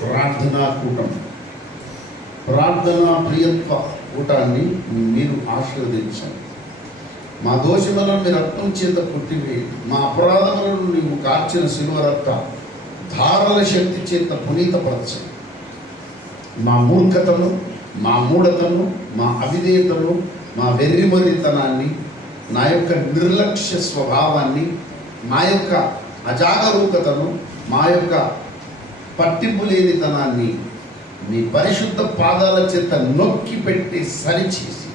ప్రార్థనా కూటం, ప్రార్థనా ప్రియత్వ కూటాన్ని మీరు ఆశీర్వదించండి. మా దోషములను మీ రక్తం చేత కొట్టివేయండి. మా అపరాధములను నీవు కార్చిన శిలువ రక్త ధారల శక్తి చేత పునీతపరచండి. మా మూర్ఖతను, మా మూఢతను, మా అవిధేయతను, మా వెర్రిమొర్రితనాన్ని, నా యొక్క నిర్లక్ష్య స్వభావాన్ని, మా యొక్క అజాగరూకతను, మా యొక్క పట్టింపు లేనితనాన్ని మీ పరిశుద్ధ పాదాల చేత నొక్కి పెట్టి సరిచేసి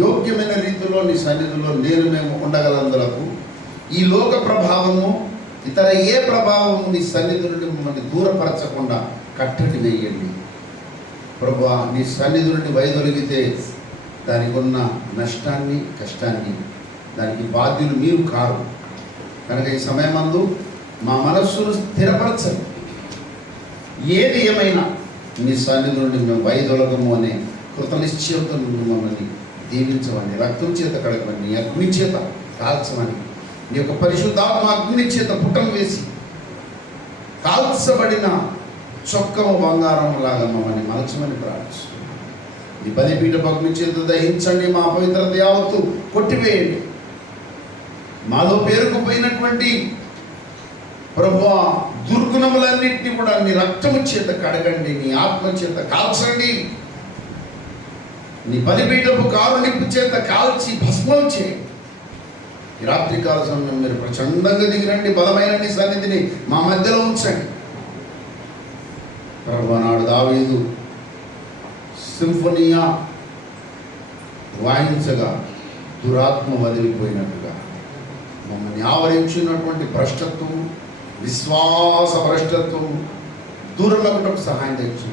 యోగ్యమైన రీతిలో నీ సన్నిధిలో మేము ఉండగలందులకు ఈ లోక ప్రభావము, ఇతర ఏ ప్రభావం నీ సన్నిధి నుండి మమ్మల్ని దూరపరచకుండా కట్టడి వేయండి. ప్రభువా, నీ సన్నిధి నుండి వైదొలిగితే దానికి ఉన్న నష్టాన్ని, కష్టాన్ని, దానికి బాధ్యులు మీరు కారు కనుక ఈ సమయమందు మా మనస్సును స్థిరపరచండి. ఏది ఏమైనా నీ సన్నిధి నుండి మేము వైదొలగము అనే కృతనిశ్చయంతో నుండి మమ్మల్ని దీవించమని, రక్తం చేత కడగమని, నీ అగ్ని చేత కాల్చమని, నీ యొక్క పరిశుద్ధాత్మ అగ్ని చేత పుట్టం వేసి కాల్చబడిన చొక్కము బంగారం లాగా మమ్మల్ని మలచమని ప్రార్థిస్తున్నాం. నీ బలిపీఠపు అగ్ని చేత దహించండి. మా పవిత్రత యావత్తు కొట్టివేయండి. మాలో పేరుకుపోయినటువంటి ప్రభువా దుర్గుణములన్నింటినీ కూడా నీ రక్తము చేత కడగండి, నీ ఆత్మ చేత కాల్చండి. నీ బలిపీఠపు కారుణింపు చేత కాల్చి భస్మం చేయండి. ఈ రాత్రికాల సమయం మీరు ప్రచండంగా దిగిరండి. బలమైన నీ సన్నిధిని మా మధ్యలో ఉంచండి. ప్రభువా, నాడు దావీదు సింఫోనియా వాయించగా దురాత్మ వదిలిపోయినట్టుగా మమ్మల్ని ఆవరించినటువంటి భ్రష్టత్వం, విశ్వాస భ్రష్టత్వం దూరంలోకి సహాయం తెచ్చు.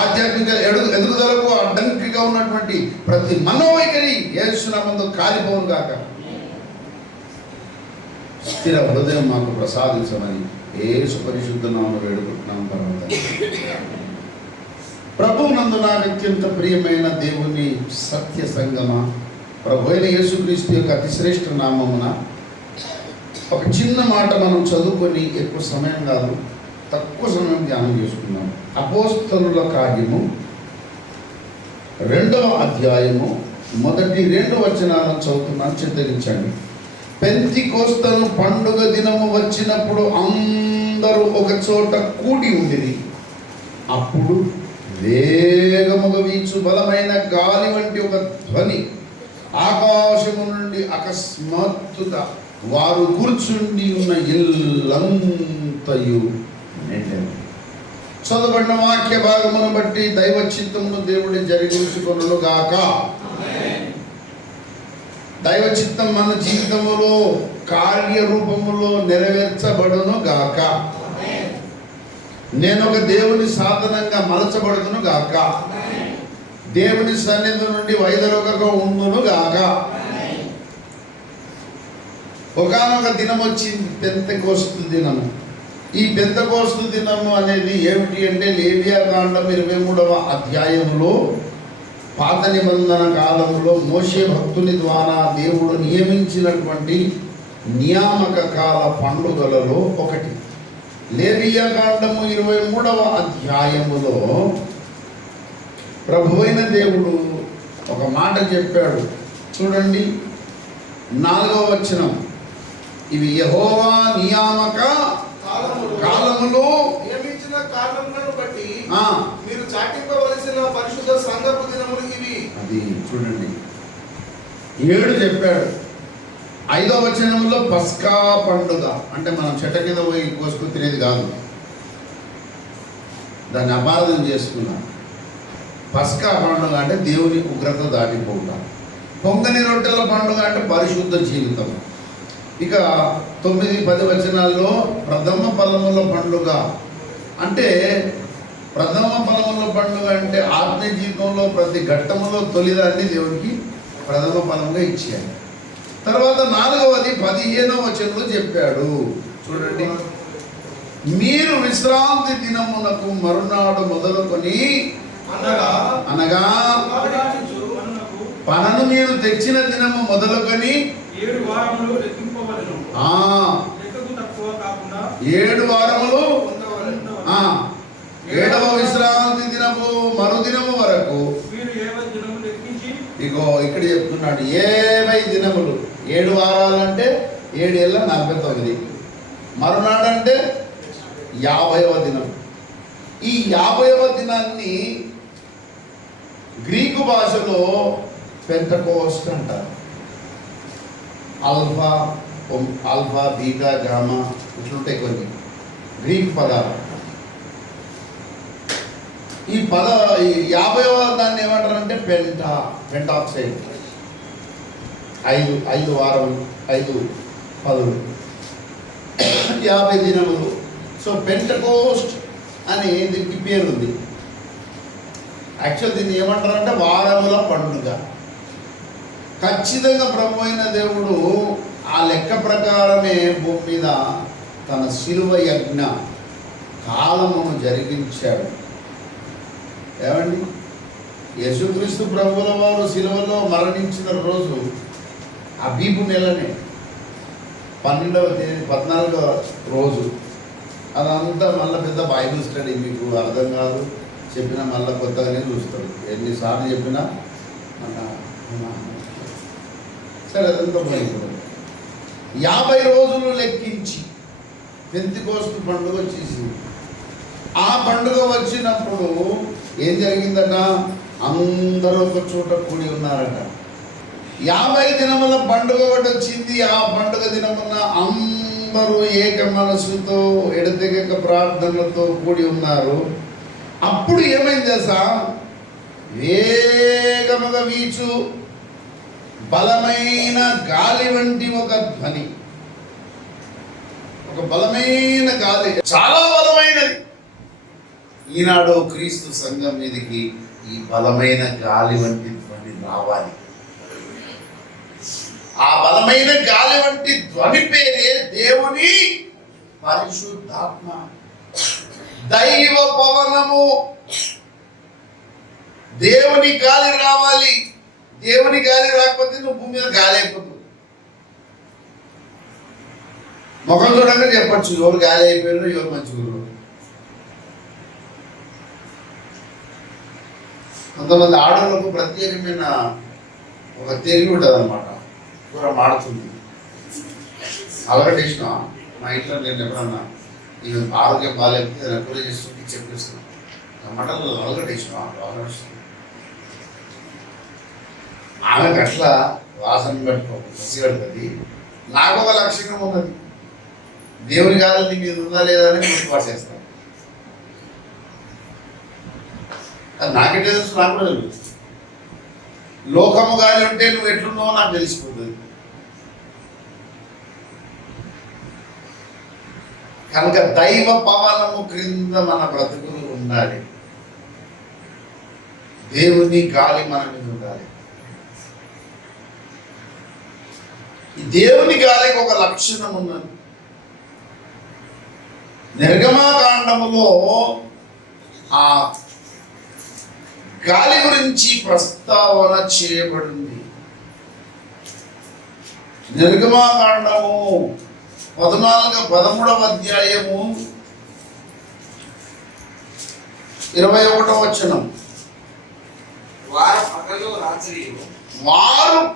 ఆధ్యాత్మిక ఎదుగుదలకు అడ్డంకిగా ఉన్నటువంటి ప్రతి మనోవైఖరి యేసు నామములో కాలిపోవును గాక. స్థిర హృదయం మాకు ప్రసాదించమని యేసు పరిశుద్ధ నామములో వేడుకుంటున్నాం. ప్రభువు నందు నాకు అత్యంత ప్రియమైన దేవుని సత్య సంగమ, ప్రభు అయిన యేసుక్రీస్తు యొక్క అతిశ్రేష్ఠ నామమున ఒక చిన్న మాట మనం చదువుకొని, ఎక్కువ సమయం కాదు, తక్కువ సమయం ధ్యానం చేసుకున్నాం. అపోస్తలుల కార్యము 2వ అధ్యాయము మొదటి 2 వచనాలను చదువుతున్నాను, చిత్తరించండి. పెంతెకొస్తను పండుగ దినము వచ్చినప్పుడు అందరూ ఒక చోట కూడి ఉండిరి. అప్పుడు వేగముగా వీచు బలమైన గాలి వంటి ఒక ధ్వని ఆకాశము నుండి అకస్మాత్తుగా వారు కూర్చుండి ఉన్న ఇల్లంతయు నిండెను. చదవబడిన వాక్య భాగమును బట్టి దైవ చిత్తమును దేవుడి జరిగించుకొనును గాక. దైవ చిత్తం మన జీవితములో కార్యరూపములో నెరవేర్చబడును గాక. నేను ఒక దేవుని సాధనంగా మలచబడుతును గాక. దేవుని సన్నిధి నుండి వైదొలగగా ఉండును గాక. ఒకానొక దినం వచ్చింది, పెంతెకొస్తు దినము. ఈ పెంతెకొస్తు దినము అనేది ఏమిటి అంటే, లేవియాకాండం 23వ అధ్యాయంలో పాత నిబంధన కాలంలో మోషే భక్తుని ద్వారా దేవుడు నియమించినటువంటి నియామక కాల పండుగలలో ఒకటి. లేవియాకాండము 23వ అధ్యాయములో ప్రభువైన దేవుడు ఒక మాట చెప్పాడు. చూడండి, 4వ వచనం. ఇవి యెహోవా నియామక కాలములో నియమించిన కారణములను బట్టి మీరు చాటింపవలసిన పరిశుద్ధ సంఘపు దినములు ఇవి. అది చూడండి, 7 చెప్పాడు. 5వ వచనంలో పస్కా పండుగ అంటే మనం చెట్ట కింద పోయి కోసుకుని తినేది కాదు, దాన్ని అపార్థం చేసుకున్నాం. పస్కా పండుగ అంటే దేవుని ఉగ్రత దాటిపోవుట. పొంగని రొట్టెల పండుగ అంటే పరిశుద్ధ జీవితం. ఇక 9-10 వచనాల్లో ప్రథమ ఫలముల పండుగ అంటే, ప్రథమ ఫలముల పండుగ అంటే ఆత్మీయ జీవితంలో ప్రతి ఘట్టములో తొలిదాన్ని దేవుడికి ప్రథమ ఫలంగా ఇచ్చాడు. తర్వాత 4వది 15వ వచనంలో చెప్పాడు. చూడండి, మీరు విశ్రాంతి దినమునకు మరునాడు మొదలుకొని అనగా పనను మీరు తెచ్చిన దినము మొదలుకొని 7 వారములు లెక్కింపవలెను. 7 వారములు 7వ విశ్రాంతి దినము మరుదినము వరకు మీరు 70 దినములు లెక్కించి ఇగో ఇక్కడ చెప్తున్నాడు 70 దినములు. 7 వారాలంటే 7 ఏళ్ళ 49. మరునాడంటే 50వ దినం. ఈ 50వ దినాన్ని గ్రీకు భాషలో పెంటకోస్ట్ అంటారు. ఆల్ఫా బీటా గామా ఇట్లుంటాయి కొన్ని గ్రీక్ పదాలు. ఈ 50వ దాన్ని ఏమంటారంటే పెంటాక్సైడ్. 5 వారం 5 పదులు 50 దినములు. సో పెంటకోస్ట్ అని దీనికి పేరు ఉంది. యాక్చువల్ దీన్ని ఏమంటారంటే వారముల పండుగ. ఖచ్చితంగా ప్రభు అయిన దేవుడు ఆ లెక్క ప్రకారమే భూమి మీద తన శిలువ యజ్ఞ కాలమును జరిగించాడు. ఏమండి, యేసుక్రీస్తు ప్రభువుల వారు శిలువలో మరణించిన రోజు అబీబు నెలనే 12వ తేదీ 14వ రోజు. అదంతా మళ్ళీ పెద్ద బైబిల్ స్టడీ, మీకు అర్థం కాదు. చెప్పినా మళ్ళీ కొత్తగానే చూస్తారు. ఎన్నిసార్లు చెప్పినా సరే అదంతా పోయింది. 50 రోజులు లెక్కించి పెంతెకోస్తు పండుగ వచ్చేసింది. ఆ పండుగ వచ్చినప్పుడు ఏం జరిగిందట? అందరూ ఒక చోట కూడి ఉన్నారట. 50 దినముల పండుగ ఒకటి వచ్చింది. ఆ పండుగ దినమున అందరూ ఏక మనసుతో ఎడతెగక ప్రార్థనలతో కూడి ఉన్నారు. అప్పుడు ఏమైంది తెలుసా? వేగముగా వీచు బలమైన గాలి వంటి ఒక ధ్వని, ఒక బలమైన గాలి, చాలా బలమైనది. ఈనాడు క్రీస్తు సంఘం మీదకి ఈ బలమైన గాలి వంటి ధ్వని రావాలి. ఆ బలమైన గాలి వంటి ధ్వని పేరే దేవుని పరిశుద్ధాత్మ, దైవ పవనము. దేవుని గాలి రావాలి. దేవుని గాలి రాకపోతే నువ్వు భూమి మీద గాలి అయిపోతావు. ముఖం చూడంగా చెప్పచ్చు ఎవరు గాలి అయిపోయారు, ఎవరు మంచిగా. కొంతమంది ఆడవాళ్ళకు ప్రత్యేకమైన ఒక తెలివి ఉంటుంది అన్నమాట. కూర మాడుతుంది. అలగటేసిన మా ఇంట్లో నేను ఎప్పుడన్నా నేను ఆరోగ్యం బాగాలేకపోతే నేను కూర చేస్తుంది చెప్పేస్తున్నాను. టమాటాలు అలగటేసిన ఆమెకు అట్లా వాసన పసి పెడుతుంది. నాకు ఒక లక్షణం ఉన్నది. దేవుని గాలి నీ మీద ఉందా లేదా అని గుర్తుపాటు చేస్తాను. అది నాకే తెలుసు, నాకు కూడా తెలుసు. లోకము గాలి ఉంటే నువ్వు ఎట్లున్నావో నాకు తెలిసిపోతుంది. కనుక దైవ పవనము క్రింద మన బ్రతుకులు ఉండాలి. దేవుని గాలి మన మీద ఉండాలి. ఈ దేవుని గాలికి ఒక లక్షణం ఉన్నది. నిర్గమాకాండములో ఆ గాలి గురించి ప్రస్తావన చేయబడింది. నిర్గమాకాండము 13వ అధ్యాయము 21వ వచనం. వారు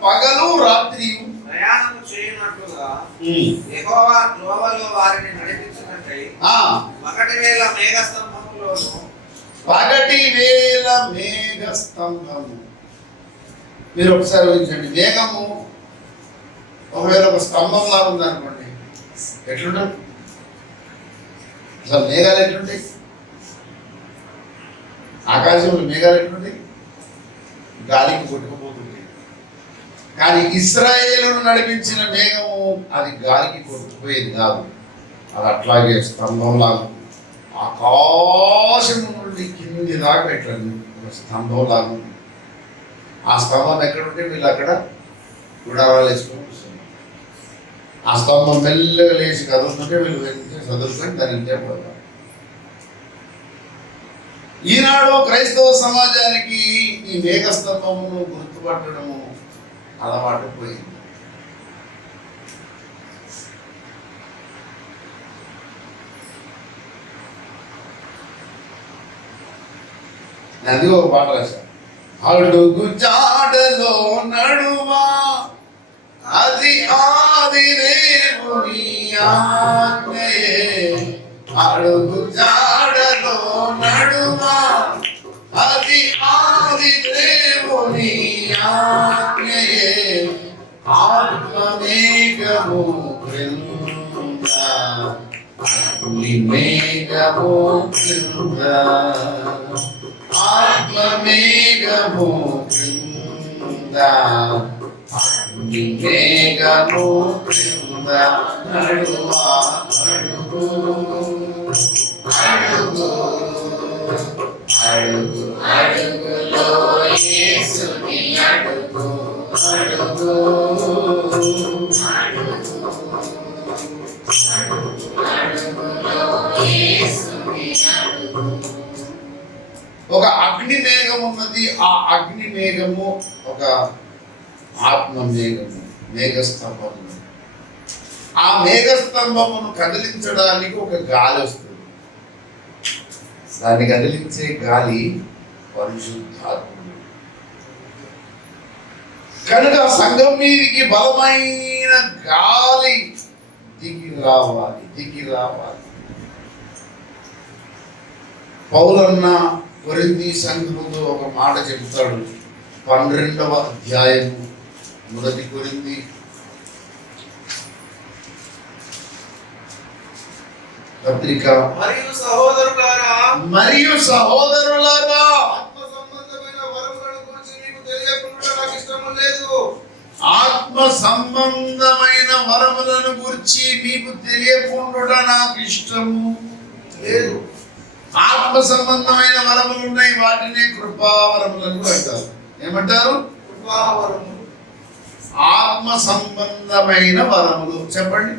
పగలు రాత్రి ప్రయాణము చేయనట్లుగా యెహోవా త్రోవలో వారిని నడిపించినట్లై పగటి వేళ మేఘస్తంభము. మీరు ఒకసారి ఊహించండి, మేఘము ఒకవేళ ఒక స్తంభం లాగా ఉందనుకోండి, ఎట్లుంటుంది? అసలు మేఘాలు ఎట్లుంటాయి? ఆకాశంలో మేఘాలు ఎట్లుంటాయి? గాలికి కొట్టుకుపోతుంది. కానీ ఇశ్రాయేలును నడిపించిన మేఘము అది గాలికి కొట్టుకుపోయేది కాదు. అది అట్లాగే స్తంభంలాగా ఆకాశం నుండి కింది దాకా ఎట్లా స్తంభంలాగా. ఆ స్తంభం ఎక్కడుంటే వీళ్ళు అక్కడ గుడారాలు వేసుకొని కూర్చున్నారు. ఆ స్తంభం మెల్లగా లేచి కదులుతుంటే వీళ్ళు వెంటనే చదువుకొని దాని ఇంటే పడతారు. ఈనాడు క్రైస్తవ సమాజానికి ఈ మేఘస్తంభమును గుర్తుపట్టడము అలవాటు పోయింది. నేను అది ఒక పాట రాశాను. అడుగు జాడలో నడుమా అది ఆది దేవుని ఆజ్ఞయే. అడుగు జాడలో నడుమా అది ఆది దేవుని ఆజ్ఞయే. ఆత్మమేఘము క్రింద అగ్నిమేఘము క్రింద ఆత్మమేఘము క్రింద అగ్నిమేఘము క్రింద నడువా అడుగు అడుగు అడుగు అడుగులో యేసుని అడుగు అడుగు ఒక అగ్ని మేఘం ఉన్నది. ఆ అగ్ని మేఘము ఒక ఆత్మ మేఘము, మేఘస్తంభము. ఆ మేఘస్తంభమును కదిలించడానికి ఒక గాలి వస్తుంది. దాన్ని కదిలించే గాలి పరిశుద్ధాత్ముడు. కనుక సంఘం మీదికి బలమైన గాలి దిగి రావాలి, దిగి రావాలి. పౌలన్న కొరింథీ సంఘముతో ఒక మాట చెప్తాడు. 12వ అధ్యాయము 1 కొరింథీ పత్రిక. మరియు సహోదరులారా ఆత్మ సంబంధమైన వరములను గురించి మీకు తెలియకుండా నాకు ఇష్టము లేదు. ఆత్మ సంబంధమైన వరములను గురించి మీకు తెలియకుండా నాకు ఇష్టము లేదు. ఆత్మ సంబంధమైన వరములు ఉన్నాయి. వాటినే కృపావరములను అంటారు. ఏమంటారు? కృపావరము. ఆత్మ సంబంధమైన వరములు. చెప్పండి.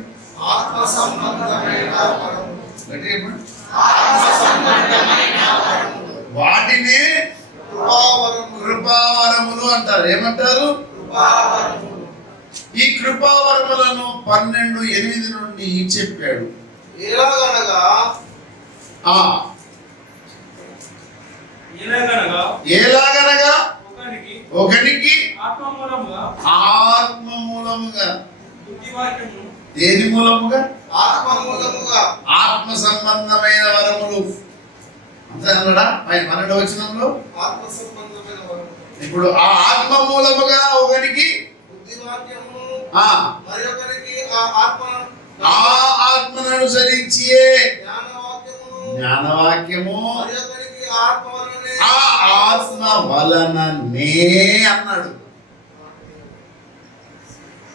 ఆత్మ సంబంధమైన వరము. గట్టిగా చెప్పండి. ఆత్మ సంబంధమైన వరములు. వాటినే కృపావరములు. కృపావరములు అంటారు. ఏమంటారు? కృపావరములు. ఈ కృపావరములను 12:8 నుండి చెప్పాడు. ఎలాగనగా ఎలాగనగా ఒకనికి ఆత్మ మూలముగా బుద్ధివాక్యము దేని మూలముగా? ఆత్మ మూలముగా ఆత్మ సంబంధమైన వరములు అంతే అన్నాడా మనడు వచనంలో? ఆత్మ సంబంధమైన వరములు. ఇప్పుడు ఆ ఆత్మ మూలముగా ఒకనికి బుద్ధివాక్యము, ఆ మరొకరికి ఆత్మను అనుసరించి జ్ఞానవాక్యము, మరొకరికి ఆత్మ వలననే ఆ ఆత్మ వలననే అన్నాడు.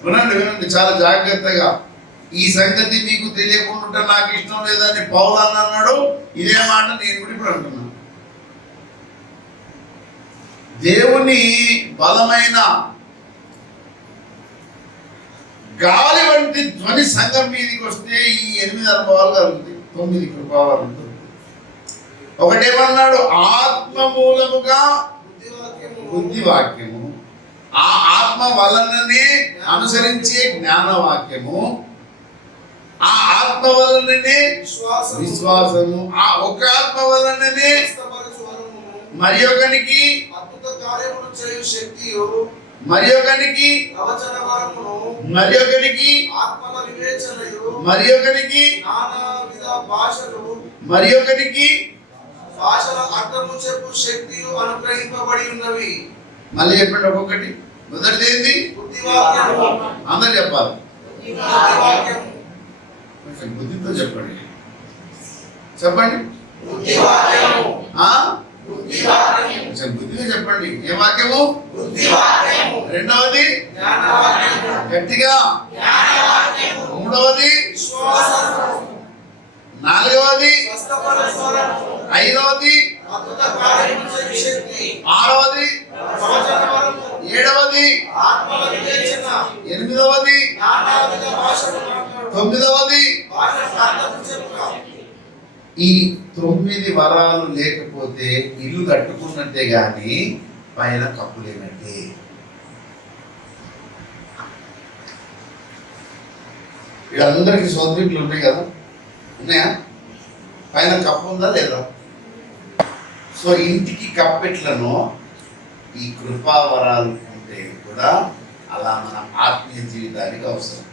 వినండి వినండి చాలా జాగ్రత్తగా. ఈ సంగతి మీకు తెలియకుండా నాకు ఇష్టం లేదని పౌలు అన్నాడు. ఇదే మాట నేను కూడా ఇప్పుడు అంటున్నాను. దేవుని బలమైన గాలి వంటి ధ్వని సంఘం మీదకి వస్తే ఈ 8 అనుభవాలు కలుగుతాయి. 9 కృపావరం. ఒకటేమన్నాడు? ఆత్మ మూలముగా బుద్ధివాక్యము, ఆ ఆత్మ వలననే అనుసరించే జ్ఞానవాక్యము, ఆ ఆత్మ వలననే విశ్వాసము, ఆ ఒక ఆత్మ వలననే మరి ఒకనికి అద్భుత కార్యములు చేయు శక్తియు, మరి ఒకనికి ప్రవచన వరమును, మరి ఒకనికి ఆత్మల వివేచనయు, మరి ఒకనికి నానావిధ భాషలు, మరి ఒకనికి భాషల అర్థము చెప్పు శక్తియు అనుగ్రహింపబడి ఉన్నవి. మళ్ళీ చెప్పండి ఒక్కొక్కటి. మొదటిది ఏంది? బుద్ధివాక్యము. అందరు చెప్పాలి. బుద్ధివాక్యము. కొంచెం బుద్ధితో చెప్పండి. చెప్పండి. బుద్ధివాక్యము. కొంచెం బుద్ధిగా చెప్పండి. ఏ వాక్యము? బుద్ధివాక్యము. రెండవది జ్ఞానవాక్యము. గట్టిగా. జ్ఞానవాక్యము. మూడవది విశ్వాసము. నాలుగవది స్వస్థపర స్వరము. ఐదవది అద్భుత కార్యములు చేయు శక్తి. ఆరవది ప్రవచన వరము. ఏడవది ఆత్మల వివేచన. ఎనిమిదవది నానావిధ భాషలు మాట్లాడు. తొమ్మిదవది భాషల అర్థము చెప్పుట. ఈ 9 వరాలు లేకపోతే ఇల్లు కట్టుకున్నట్టే గాని పైన కప్పు లేనట్టే. వీళ్ళందరికీ సోదరులు ఉన్నాయి కదా, ఉన్నాయా? పైన కప్పు ఉందా లేదా? సో ఇంటికి కప్పెట్లను ఈ కృపావరాలు ఉంటే కూడా అలా మన ఆత్మీయ జీవితానికి అవసరం.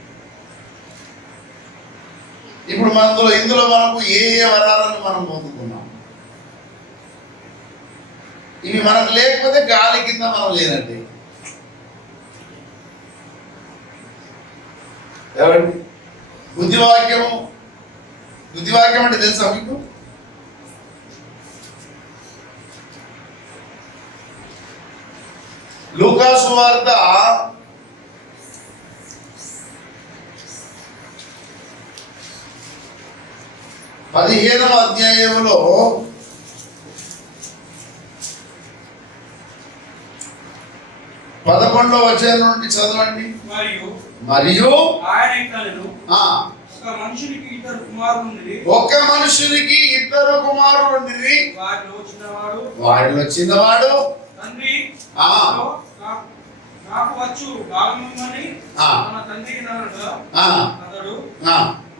ఇప్పుడు ఇందులో మనకు ఏ వరాలను మనం పొందుకున్నాం, ఇవి మనకు లేకపోతే గాలి కింద మనం లేనండి. ఎవరి బుద్ధివాక్యం అంటే తెలుసా మీకు? లూకా సువార్త 15వ అధ్యాయంలో 11వ వచనం నుండి చదవండి. మరియు ఒక మనుషునికి ఇద్దరు కుమారులు, వాడిలో చిన్నవాడు తండ్రి నాకు వచ్చు భాగమిమ్మని తన తండ్రికి అనగా అతడు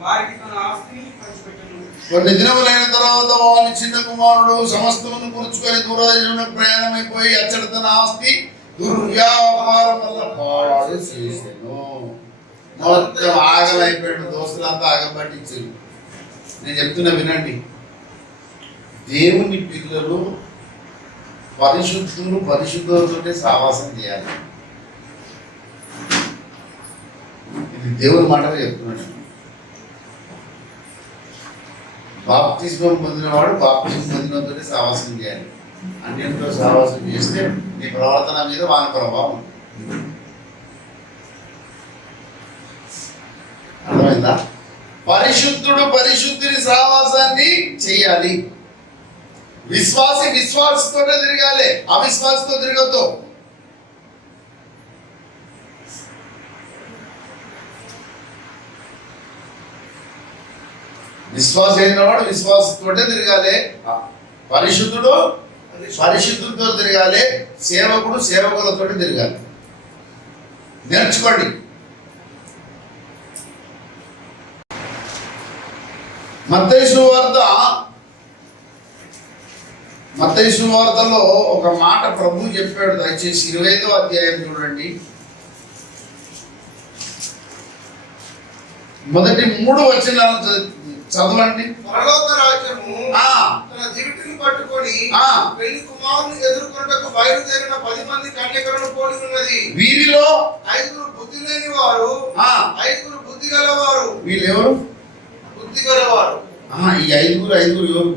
వారికి తన ఆస్తిని పంచిపెట్టెను. కొన్ని దినములైన తర్వాత వాని చిన్న కుమారుడు సమస్తమును కూర్చుకొని దూరదేశమునకు ప్రయాణమైపోయి అచ్చడి తన ఆస్తి దుర్వ్యాపారం వల్ల పాడు చేసెను. మొత్తం ఆగమైపోయాడు, దోస్తులంతా ఆగం పట్టించారు. నేను చెప్తున్నా వినండి, దేవుని పిల్లలు పరిశుద్ధులతోటే సావాసం చేయాలి. ఇది దేవుని మాటగా చెప్తున్నాడు. బాప్తిస్మం పొందినవాడు బాప్తిస్మం పొందినతోటే సావాసం చేయాలి. అన్నింటితో సావాసం చేస్తే నీ ప్రవర్తన మీద వాని ప్రభావం. అర్థమైందా? పరిశుద్ధుని సావాసాన్ని చెయ్యాలి. విశ్వాసతోనే తిరగాలి, అవిశ్వాసతో తిరగద్దు. విశ్వాసం అయినవాడు విశ్వాసతోటే తిరగాలి, పరిశుద్ధుడితో తిరగాలి, సేవకులతో తిరగాలి. నేర్చుకోండి. మత్తయి సువార్తలో ఒక మాట ప్రభు చెప్పాడు. దయచేసి 25వ అధ్యాయం చూడండి. మొదటి 3 వచనాలు చదవండి. పరలోక రాజ్యము తన దివిటిని పట్టుకొని పెళ్లి కుమారుని ఎదుర్కొంటకు బయలుదేరిన 10 మంది కన్యకలను పోలి ఉన్నది. వీరిలో 5 బుద్ధి లేని వారు, 5 బుద్ధి గలవారు. వీళ్ళెవరు? బుద్ధి గలవారు. ఈ ఐదుగురు ఎవరు?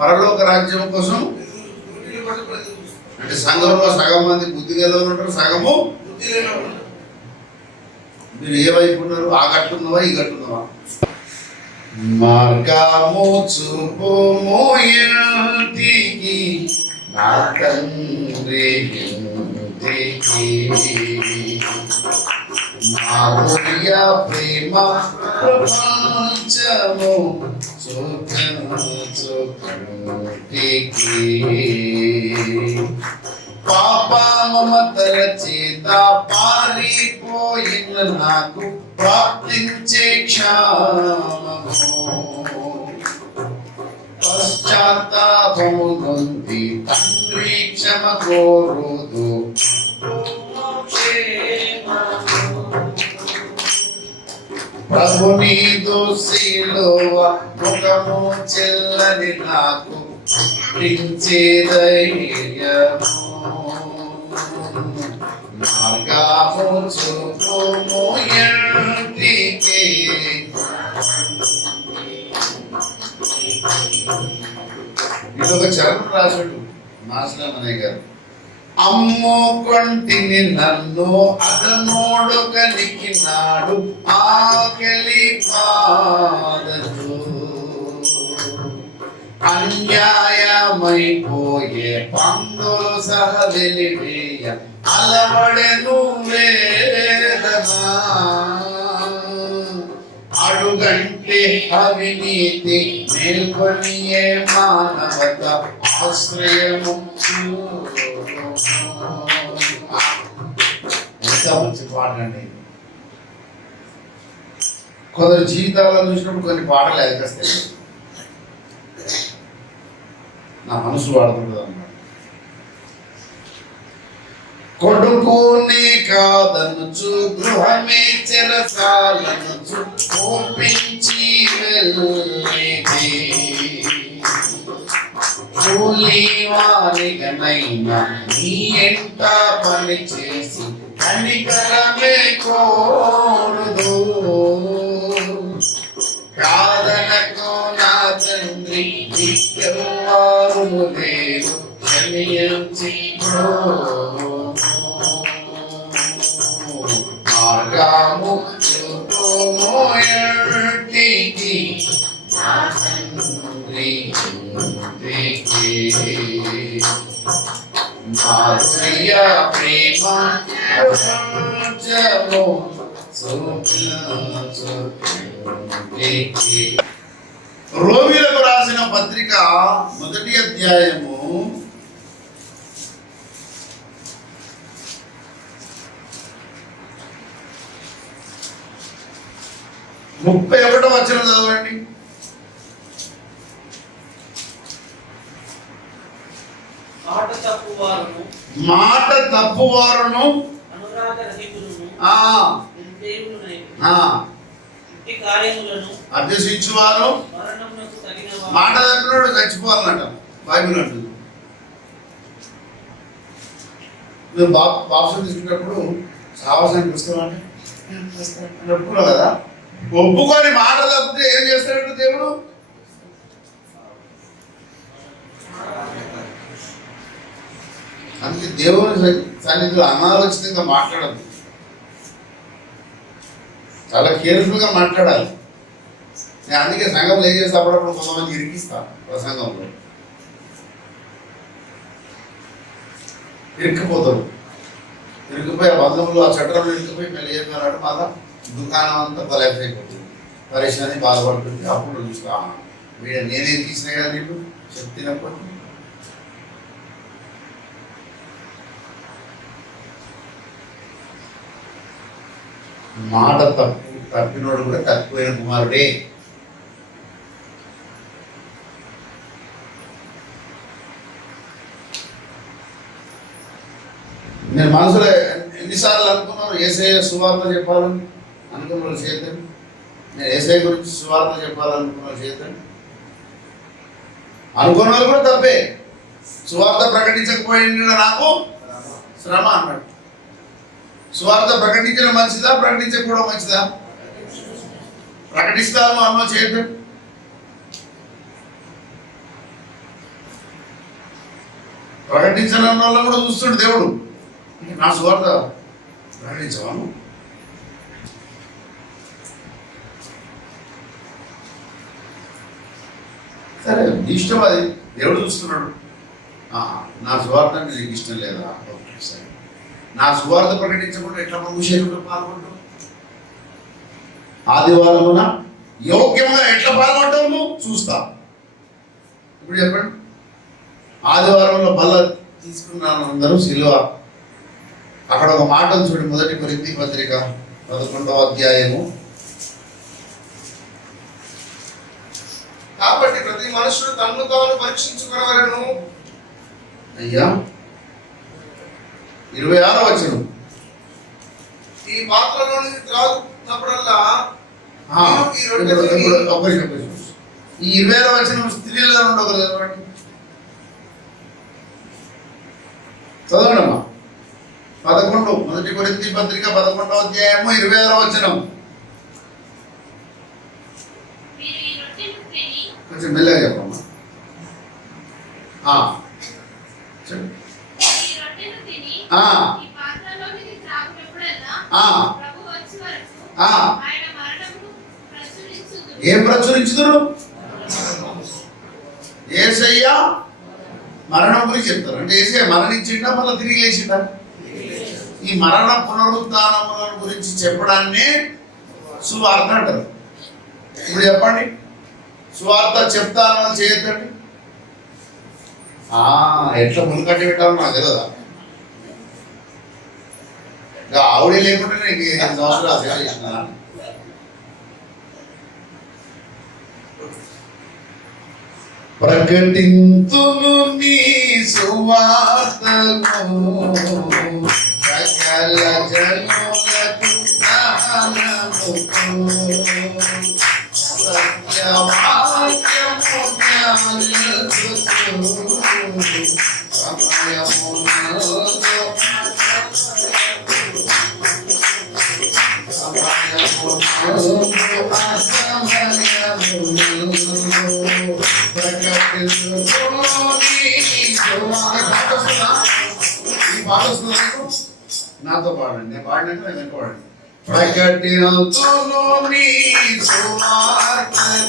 పరలోక రాజ్యం కోసం అంటే సంఘంలో సగం మంది బుద్ధి గలవారు ఉంటారు, సగము బుద్ధి లేని. మీరు ఏ వైపు ఉన్నారు? ఆ గట్టున్నవా ఈ గట్టున్నవా? మార్గము చూపుము ఇంటికి నా తండ్రి ఇంటికి, మాధుర్య ప్రేమ ప్రపంచము చూపించుకుంటికి, పాప మమతల చేత పారిపోయిన నాకు ప్రాప్తించే క్షామము, పశ్చాత్తాపము నొంది తండ్రి క్షమ కోరుదు. ప్రభు నీదు శిలువ ముఖము చెల్లని నాకు పించే ధైర్యము, మార్గము చూపుము ఇంటికి. ఇదొక చరణం రాశాడు నాశనమనే గారు. అమ్ముకొంటిని నన్ను అతనోడొకనికి నాడు ఆకలి బాధలు, అన్యాయమైపోయే పందులు సహ వెలివేయ అలవడెను వేదనా, అడుగంటే అవినీతి మేల్కొనియే మానవత ఆశ్రయము. ఎంత మంచి పాట అండి. కొందరు జీవితాలను చూసినప్పుడు కొన్ని పాటలు ఎదకొస్తాయి. నా మనసు వాడుతుంటుంది అన్నమాట. కొడుకుని కాదనుచు గృహమే చెరసాలనుచు కోపించి వెళ్ళేది కూలివానిగనైనా నీ ఎంట పని చేసి కనికరమే కోరుదు కాదనకు నా తండ్రి దిక్కెవ్వారు లేరు క్షమించి మార్గము చూపుము ఎర్టికి నా తండ్రి ఇంటికి మాధుర్య ప్రేమ ప్రపంచము చూపించుటికి. రోమీయులకు రాసిన పత్రిక 1వ అధ్యాయము 31వ వచనం చదవండి. మాట తప్పువారును అభ్యసించువారు మాట తప్పినోడు చచ్చిపోవాలన్నట బైబిల్ అంటుంది. మేము బాప్సం తీసుకున్నప్పుడు సావాసానికి వస్తామంటే ఒప్పుకున్నాం కదా. ఒప్పుకొని మాట తప్పితే ఏం చేస్తాడంటే దేవుడు అందుకే దేవుని సన్నిధిలో అనాలోచితంగా మాట్లాడద్దు, చాలా కేర్ఫుల్గా మాట్లాడాలి. నేను అందుకే సంఘంలో ఏం చేస్తే అప్పుడప్పుడు కొంతమంది ఇరికిస్తాను. ప్రసంగంలో ఇరుక్కుపోతారు, ఇరుక్కుపోయి ఆ బంధంలో ఆ చట్టంలో ఇరుక్కుపోయి మళ్ళీ చెప్పినాడు మాదా దుకాణం అంతా కొలాప్స్ అయిపోతుంది, పరేషాన్ని బాధపడుతుంది. అప్పుడు చూస్తా వీడ నేను ఇరికించిన కదా నీకు చెప్తినప్పుడు. మాట తప్పినోడు కూడా తప్పిపోయిన కుమారుడే. నేను మనసులో ఎన్నిసార్లు అనుకున్నాను యేసయ్య సువార్త చెప్పాలని అనుకున్న వాళ్ళు చేద్దాం. నేను యేసయ్య గురించి సువార్త చెప్పాలనుకున్న వాళ్ళు చేద్దాం. అనుకున్న వాళ్ళు కూడా తప్పే. సువార్త ప్రకటించకపోయిన నాకు శ్రమ అన్నాడు. సువార్త ప్రకటించడం మంచిదా ప్రకటించకపోవడం మంచిదా? ప్రకటిస్తాము అన్నో చేద్దాం. ప్రకటించని వాళ్ళని కూడా చూస్తుండే దేవుడు. నా సువార్త ప్రకటించవాను. సరే ఇష్టం, అది దేవుడు చూస్తున్నాడు. నా సువార్త నీకు ఇష్టం లేదా? ఓకే సరే, నా సువార్త ప్రకటించకుండా ఎట్లా ప్రభుశేఖరుడు పాల్గొంటావు? ఆదివారమున యోగ్యంగా ఎట్లా పాల్గొంటావు నువ్వు చూస్తా. ఇప్పుడు చెప్పండి, ఆదివారంలో బల్ల తీసుకున్నాను అందరూ సిలువ. అక్కడ ఒక మాటలు చూడండి, 1 కొరింథీ పత్రిక 11వ అధ్యాయము. కాబట్టి ప్రతి మనుషుడు తన్ను తాను పరీక్షించుకునేవారును. అయ్యా 26వ వచనం. ఈ పాత్రలోని త్రాగుతున్నప్పుడల్లా ఈ 26వ వచనం స్త్రీలలో ఉండవు చదవండి, చదవండమ్మా. 11 1 కొరింథీ పత్రిక 11వ అధ్యాయము 26వ వచనం. కొంచెం మెల్లగా చెప్పమ్మా. చెప్పండి. ఏం ప్రచురించుదురు? యేసయ్య మరణం గురించి చెప్తారు. అంటే యేసయ్య మరణించిండా మళ్ళీ తిరిగి లేచిండా? ఈ మరణ పునరుత్థానముల గురించి చెప్పడాన్ని సువార్త అంటారు. ఇప్పుడు చెప్పండి, సువార్త చెప్తాను చేయొద్దండి. ఎట్లా మునుకట్టి పెట్టాలో నాకు తెలియదా? ఇంకా ఆవిడే లేకుండా నేను 8 సంవత్సరాలు సేవ చేసిన. ప్రకటింతును నీ సువార్తను సకల జనులకు సహనముతో సత్యవాక్యము జ్ఞానులకు సమయమునలో నాతో పాడండి, నేను పాడినాక నేను పాడండి. ప్రకటింతును నీ సువార్తను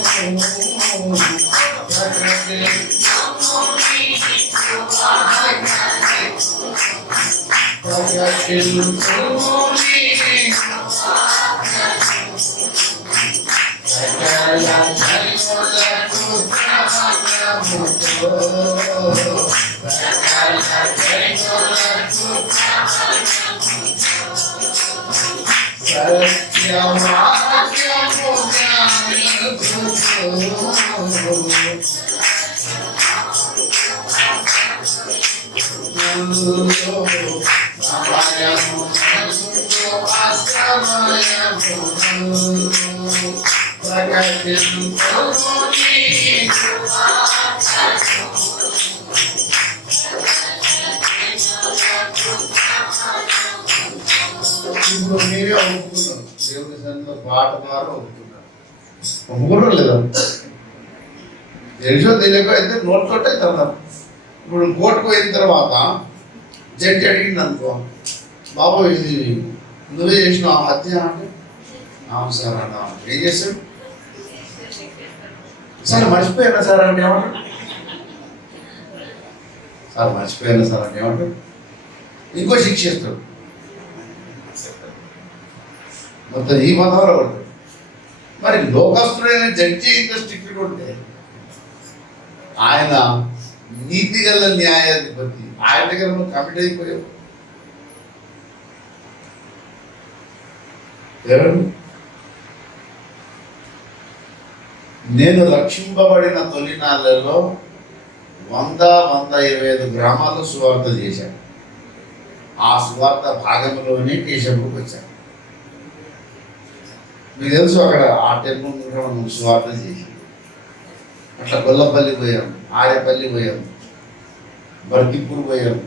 ఇప్పుడు మీరే ఒప్పుకున్నారు, దేవుని సన్నిధిలో పాట ద్వారా ఒప్పుకున్నారు. ఒప్పుకోవడం లేదా? తెలుసో తెలియకో అయితే నోట్తోటే తన్నారు. ఇప్పుడు కోర్టుకు పోయిన తర్వాత జడ్జి అడిగింది అనుకో, బాబు ఇది నువ్వే చేసినావు హత్య అంటే, అవును సార్ అన్నా. ఏం చేస్తాడు? సార్ మర్చిపోయానా సార్ అంటే ఏమంటాడు? సార్ మర్చిపోయానా సార్ అంటే ఏమంటాడు? ఇంకో శిక్ష ఇస్తాడు. మొత్తం ఈ పదవులు పడతాడు. మరి లోకస్తుడైన జడ్జి ఇంత స్ట్రిక్ట్ ఉంటే ఆయన నీతి గల న్యాయాధిపతి, ఆయన దగ్గర నువ్వు కమిట్ అయిపోయావు. నేను రక్షింపబడిన తొలినాళ్ళలో 125 గ్రామాల్లో సువార్త చేశాను. ఆ సువార్త భాగంలోనే కేశంలోకి వచ్చాను. మీకు తెలుసు అక్కడ ఆ టెంపుల్ కూడా మనం సువార్త చేసి అట్లా గొల్లపల్లి పోయాం, ఆరేపల్లి పోయాం, బర్తిపూర్ పోయాం,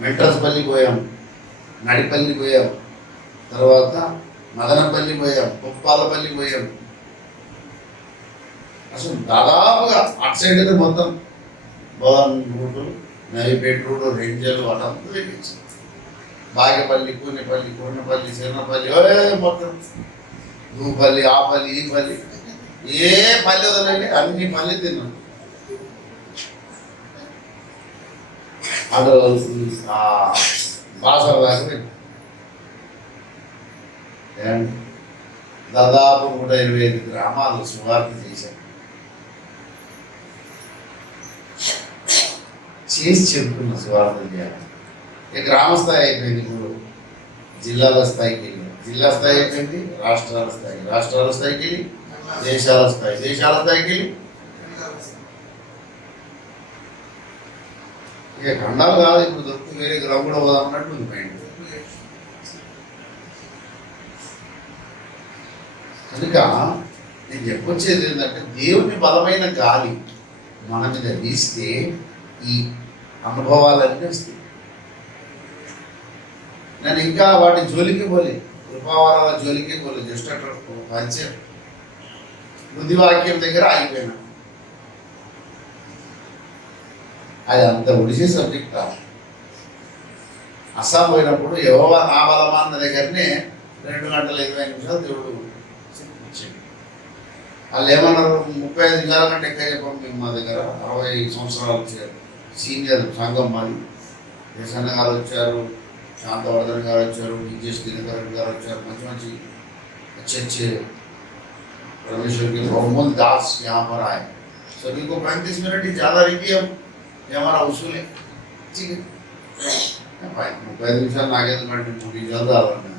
మెంట్రస్పల్లి పోయాం, నడిపల్లి పోయాం, తర్వాత మదనపల్లి పోయాం, కుప్పాలపల్లి పోయాం. అసలు దాదాపుగా అటు సైడ్ అయితే మొత్తం భవన్ రూటు, నవిపేట రూటు, రెంజలు అదంతా తెప్పించాం. బాగేపల్లి, కూనపల్లి, చిన్నపల్లి, మొత్తం దూపల్లి, ఆ పల్లి, ఈ పల్లి, ఏ పల్లి వదలండి అన్ని పల్లి తిన్నాం. అటు బాసర దాకా దాదాపు 125 గ్రామాలు సువార్త చేశాం. చేసి చెప్తున్న సువార్త చేయాలి. ఇక గ్రామ స్థాయి అయిపోయింది, ఇప్పుడు జిల్లాల స్థాయికి వెళ్ళి, జిల్లా స్థాయి అయిపోయింది, రాష్ట్రాల స్థాయికి వెళ్ళి, దేశాల స్థాయికి వెళ్ళి, ఇక ఖండాలు కాదు, ఇప్పుడు దొరికి వేరే గ్రామం కూడా పోదామన్నట్టు ఉంది మైండ్. కనుక నేను చెప్పొచ్చేది ఏంటంటే, దేవుని బలమైన గాలి మన మీద వీస్తే ఈ అనుభవాలన్నీ వస్తాయి. నేను ఇంకా వాటి జోలికి పోలే, కృపావరాల జోలికి పోలే, జస్ట్ అట్లా పరిచయం బుద్ధివాక్యం దగ్గర ఆగిపోయినా. అది అంత ఒడిసే సబ్జెక్ట్. అస్సాం పోయినప్పుడు యెహోవా నా బలమా అన్న దగ్గరనే 2 గంటల 20 నిమిషాలు దేవుడు చెప్పాడు. వాళ్ళు ఏమన్నారు, 35 నిమిషాల కంటే ఎక్కువ చెప్పాం మేము. మా దగ్గర 60 సంవత్సరాలు వచ్చారు సీనియర్ సంఘం మాది. దేశన్న గారు వచ్చారు, శాంతవర్ధన్ గారు వచ్చారు, విజేష్ దినకరణ్ గారు వచ్చారు, మంచి మంచి अच्छे परमेश्वर के बहुमूल्य दास यहाँ पर आए. सभी को 35 मिनट ही ज़्यादा रही हम, ये हमारा उसूल है. ठीक है, 35 నిమిషాలు నాగేంద్ర గంటలు 3 నిమిషాలు రావాలి.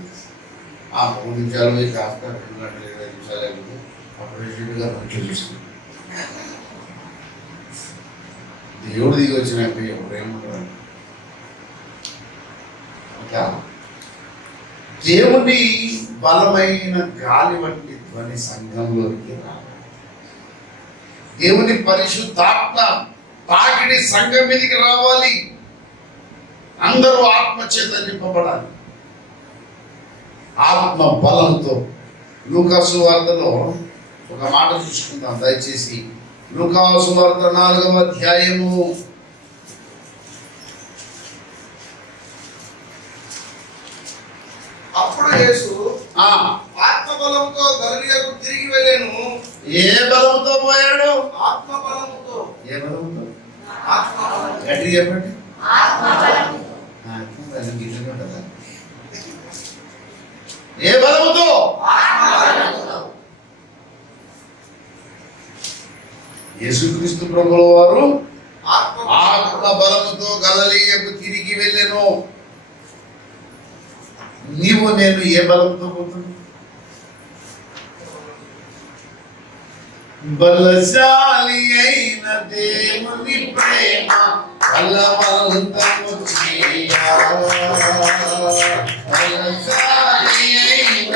ఆ 3 నిమిషాలు కాస్త 2 గంటలు 20 నిమిషాలు అయిపోతే అప్పుడు రెడ్డి గారు మంచిగా చూస్తుంది. దేవుడు దిగి వచ్చినాక ఎవరేమంటారు? ఇంకా దేవుని బలమైన గాలి వంటి ధ్వని సంఘంలోకి రావాలి. దేవుని పరిశుద్ధాత్మ తాకిడి సంఘం మీదకి రావాలి. అందరూ ఆత్మ చేత నింపబడాలి. ఆత్మ బలంతో. లూకా సువార్తలో ఒక మాట చూసుకుందాం దయచేసి. లూకా సువార్త 4వ అధ్యాయము అప్పుడు యేసు ఆత్మబలంతో గలిలయకు తిరిగి వెళ్ళెను. ఏ బలంతో పోయాడు? ఆత్మబలంతో. ఏ బలంతో? ఆత్మబలం. గట్టిగా చెప్పండి. ఏ బలముతో? యేసుక్రీస్తు ప్రభువుల వారు ఆత్మ బలముతో గలిలయకు తిరిగి వెళ్ళెను. నీవు నేను ఏ బలంతో పోతున్నావు? బలశాలి అయిన దేవుని ప్రేమ బలవంతము చేయా. బలశాలి అయిన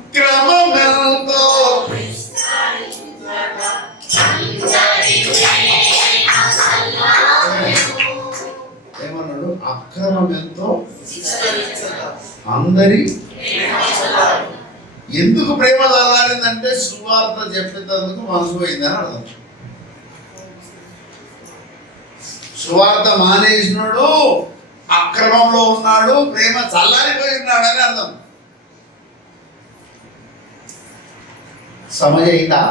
అక్రమమెంతో ఏమన్నాడు? అక్రమమెంతో అందరి ఎందుకు ప్రేమ చల్లారిందంటే సువార్త చెప్పేందుకు మనసు పోయిందని అర్థం. సువార్త మానేసినాడు, అక్రమంలో ఉన్నాడు, ప్రేమ చల్లారిపోయి ఉన్నాడు అని అర్థం. సమయ అయిందా?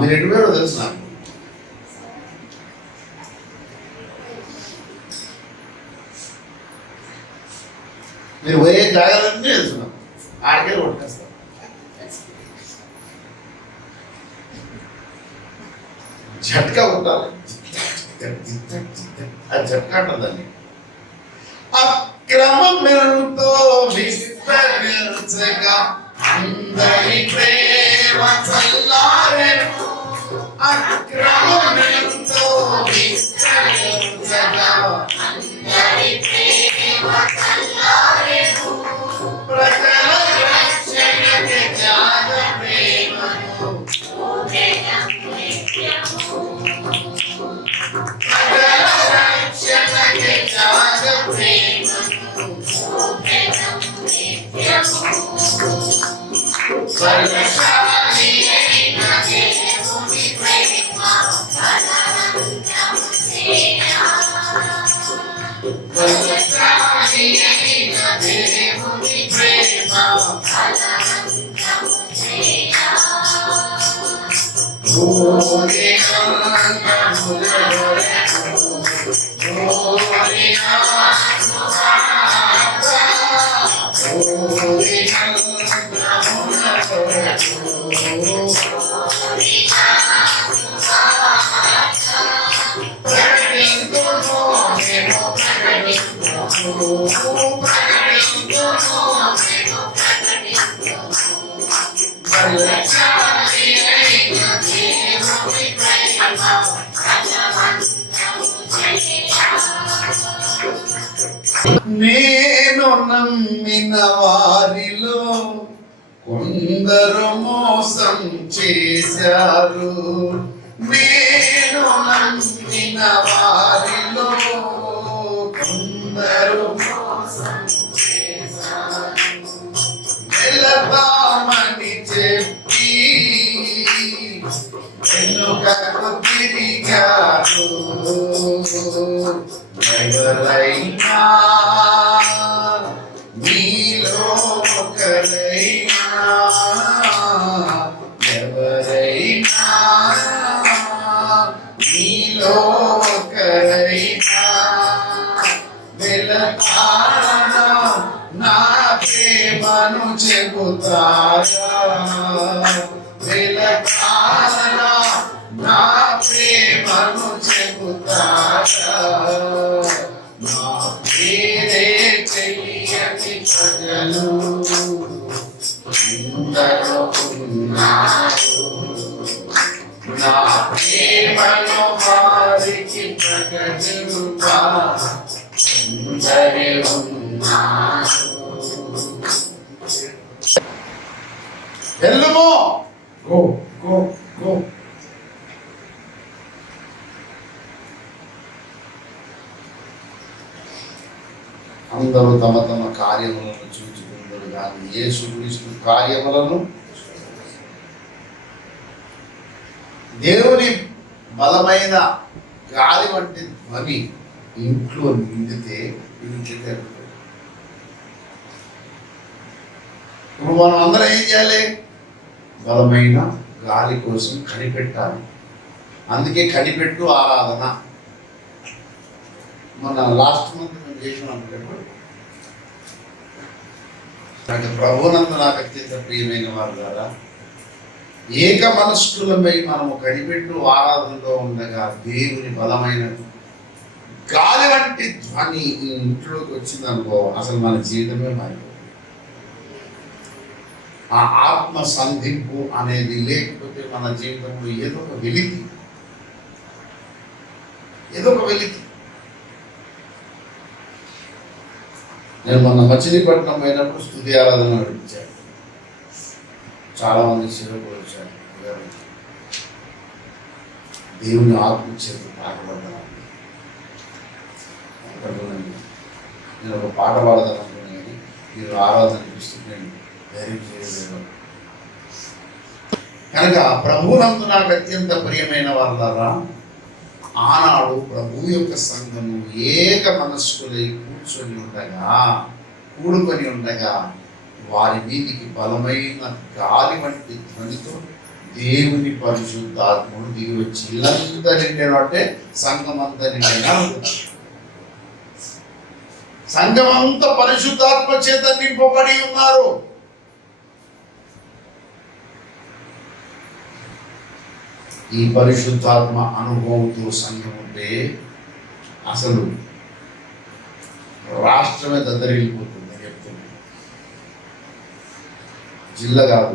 మీరు ఎటు పేరో తెలుసు నాకు. మీరు పోయే జాగ్రత్తనే తెలుసున్నాం. ఆడికే కొట్టేస్తాం. झटका కొట్టాలి. అది झटका అంటుందండి. అక్రమమెంతో విస్తరించగా అందరి ప్రేమ చల్లారెను. అక్రమమెంతో విస్తరించగా అందరి ప్రేమ చల్లారెను. ప్రజల రక్షణకి త్యాగ ప్రేమను నేను నమ్మిన వారిలో కొందరు మోసం చేశారు. వెనుకకు తిరిగారు ఎవరైనా మీలో ఒకరైనా ఎవరైనా మీలో ఒకరైనా వెళతారా నా ప్రేమను చెబుతారా వెళతారా నా ప్రేమను చెబుతారా నా పేరే చెయ్యని ప్రజలు ఇందరూ ఉన్నారు నా ప్రేమను వారికి ప్రకటింపా అందరే ఉన్నారు వెళ్ళుము గో గో గో అందరూ తమ తమ కార్యములను చూచుకుందరు కానీ యేసుక్రీస్తు కార్యములను దేవుని బలమైన గాలి వంటి ధ్వని ఇంట్లో నిండితే ఇప్పుడు మనం అందరం ఏం చేయాలి? బలమైన గాలి కోసం కనిపెట్టాలి. అందుకే కనిపెట్టు ఆరాధన. మన లాస్ట్ మంత్ మేము చేసినాం అనుకున్నప్పుడు నాకు ప్రభునందు నాకు అత్యంత ప్రియమైన వారు ద్వారా ఏక మనస్కులమై మనము కనిపెట్టు ఆరాధనలో ఉండగా దేవుని బలమైన గాలి వంటి ధ్వని ఇంట్లోకి వచ్చిందనుకో అసలు మన జీవితమే మారిపోతుంది. ఆ ఆత్మ సంధింపు అనేది లేకపోతే మన జీవితంలో ఏదో ఒక వెలితి నేను మొన్న మచిలీపట్నం పోయినప్పుడు స్తుతి ఆరాధన నడిపించాను. చాలా మంది సేవకులు వచ్చారు. దేవుని ఆత్మ చేత పాటపడ్డాను. నేను ఒక పాట పాడదాను అనుకున్నాను కానీ మీరు ఆరాధన అనిపిస్తుంది నేను ధైర్యం చేయలేదు. కనుక ప్రభువునందు నాకు అత్యంత ప్రియమైన వాళ్ళారా, ఆనాడు ప్రభు యొక్క సంఘము ఏక మనస్కులై కూడుకొని ఉండగా వారి మీదికి బలమైన గాలి వంటి ధ్వనితో దేవుని పరిశుద్ధాత్ముడు దిగి వచ్చి ఇల్లంతా నిండాడు. అంటే సంఘం అంతా నిండా, సంఘం అంతా పరిశుద్ధాత్మ చేత నింపబడి ఉన్నారు. ఈ పరిశుద్ధాత్మ అనుభవంతో సంఘం ఉంటే అసలు రాష్ట్రమే దద్దరిల్లిపోతుంది. చెప్తున్నాను, జిల్లా కాదు.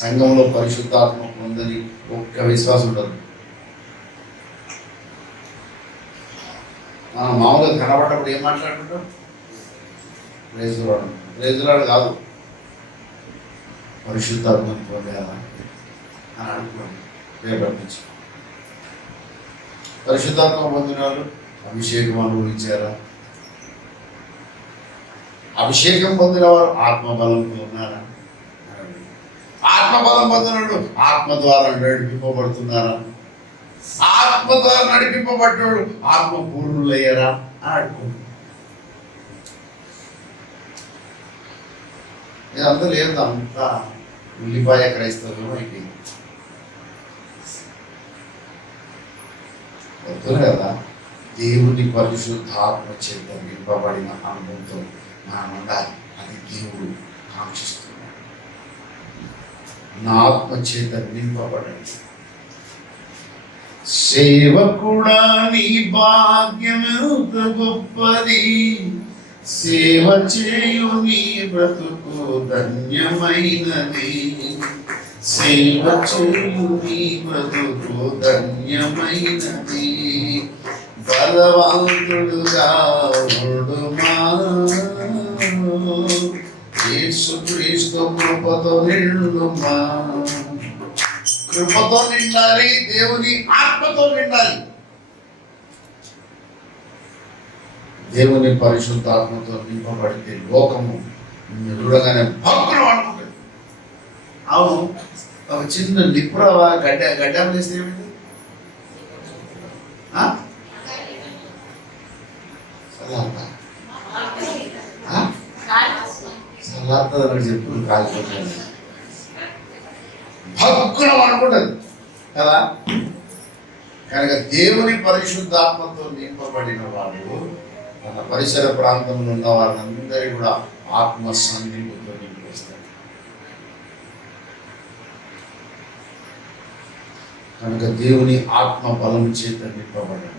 సంఘంలో పరిశుద్ధాత్మ పొందని ఒక్క విశ్వాసం ఉండదు. మనం మామూలుగా కనబడ్డప్పుడు ఏం మాట్లాడుకుంటాం? ప్రేజులాడు, ప్రేజులాడు కాదు, పరిశుద్ధాత్మని పొందాలా అని అనుకోండి. రేపటి నుంచి పరిశుద్ధాత్మ పొందిన వాళ్ళు అభిషేకం అనుభవించారా? అభిషేకం పొందిన వారు ఆత్మబలంతో ఉన్నారా? ఆత్మబలం పొందినవాడు ఆత్మ ద్వారా నడిపింపబడుతున్నారా? ఆత్మ ద్వారా నడిపింపబడ్డాడు ఆత్మ పూర్ణులయ్యారా అని అడుగుతుంది. ఇదంతా లేదు, అంతా ఉల్లిపాయ క్రైస్తవం అయిపోయింది. వద్దు కదా, దేవుని పరిశుద్ధాత్మ చేత నింపబడిన అనుభవంతో మనం ఉండాలి. అది దేవుడు కాంక్షిస్తున్నాడు. నా ఆత్మ చేత నింపబడండి. సేవకుడా నీ భాగ్యమెంత గొప్పది, సేవ చేయు నీ బ్రతుకు ధన్యమైనది, సేవ చేయు నీ బ్రతుకు ధన్యమైనది. బలవంతుడుగా ఉండుమా, యేసుక్రీస్తు కృపతో నిండుమా. కృపతో నిండాలి, దేవుని ఆత్మతో నిండాలి. దేవుని పరిశుద్ధాత్మతో నింపబడితే లోకము చూడగానే భక్తులు అనుకుంటుంది. అవును, ఒక చిన్న నిప్పురవా గడ్డ వేస్తే ఏమైంది? చల్లారుతుంది చెప్పు, కాలిపోతుంది భక్కున అనుకుంటుంది కదా. కనుక దేవుని పరిశుద్ధాత్మతో నింపబడిన వాడు తన పరిసర ప్రాంతంలో ఉన్న వారందరి కూడా ఆత్మ సంధింపుతో నింపేస్తాడు. కనుక దేవుని ఆత్మ బలం చేత నింపబడాలి.